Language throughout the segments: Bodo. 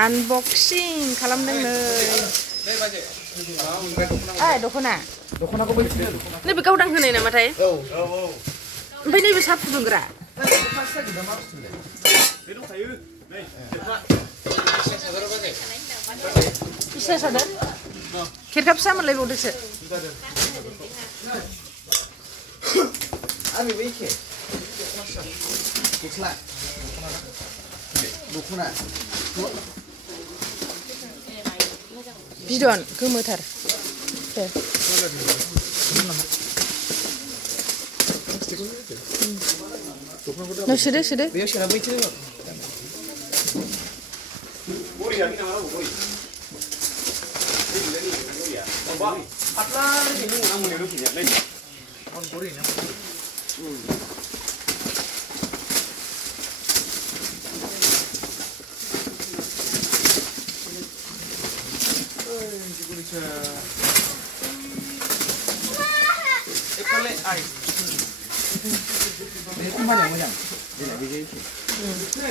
Unboxing खालामदों नै दख'ना दख'नाखौ बै नैबे गावदां होनाय नामाथाय ओमफ्राय नैबे साहा फुदुंग्रा फिसा सादोर खेरखा फिसा मोनलायबावदोसो आरो बै एखे गस्ला दख'ना बिदन गोमोथार सोदो बेयाव सोना बैथिं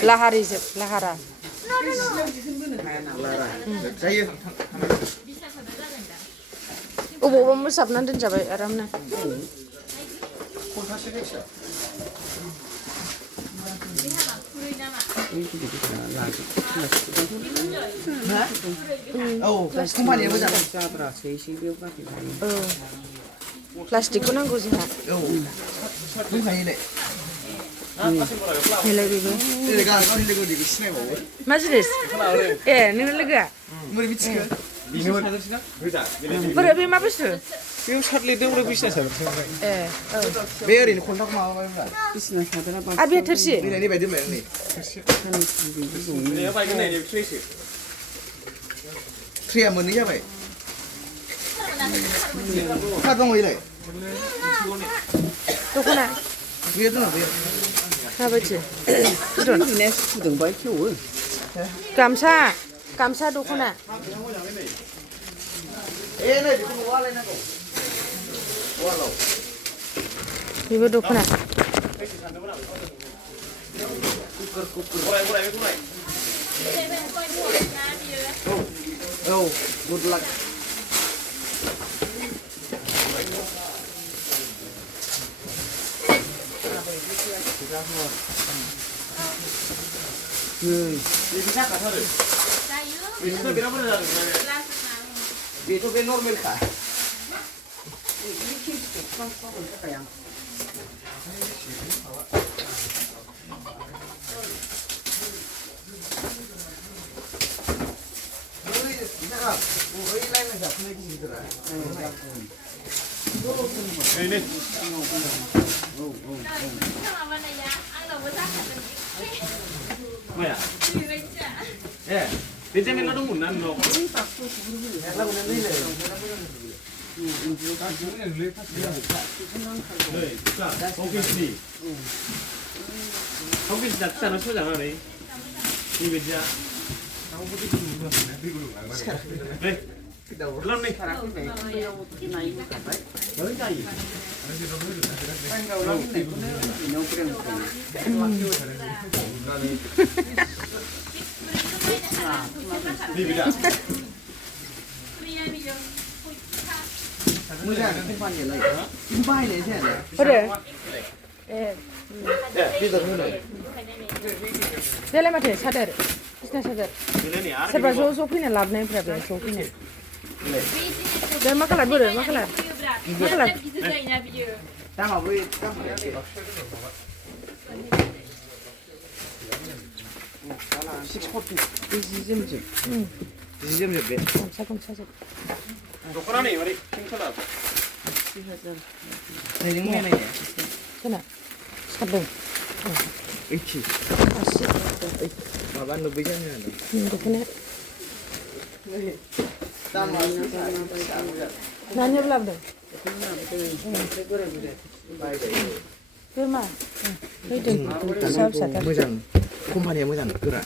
लाहारिजोब लाहारा जायो अबावबा मोसाबनानै दोनजाबाय आरामनो कम्पानिया मोजां प्लास्टिकखौ नांगौ जोंहा बुंखायोलाय हेलाय बेबो गावनि लोगोनिखौ सिनायबावो मा जिनिस ए नोंना लोगोआ बोरै मिथिखो बोरै बे मा बुस्थु बेयाव सार्ट लिरदों ओमफ्राय बिसिना सादोर ए औ बे ओरैनो खन्थाखौ माबाबायब्रा बिसिना सादोरा आ बे थोरसि नै बायदि दोनबाय नै ट्रेया मोननै जाबाय सार दङ इलाय दख'ना बेयो दङ बेयो माबायदि बिदन फुदुंबाय खेवो गामसा दख'ना ए नै बेखौ न'आव आलायनांगौ वालाव बेबो दख'ना औ गुड लाक बेथ' बे नर्मेलखा बेजे मेला दंमोन ना नोंनाव मोजां कम्पानियालाय बिदि बाहायनाय जायाना बोरो ए बेदर होनाय बेलाय माथो सादोर बिसिना सादोर सोरबा ज' फैना लाबोनायफ्रा बे ज' फैनाय बे मा कालार बोरो मा कालार दामाबो जि जोमजोब बे गंसाजोब दख'ना नै मारै थिंखोला नै नों नायनाया खोना सारदों 80 माबा 90 जानो आरो दख'ना दामा नानियाबो लाबोदों बे मा फैदों फिसा फिसा मोजां कम्पानिया मोजां गोरा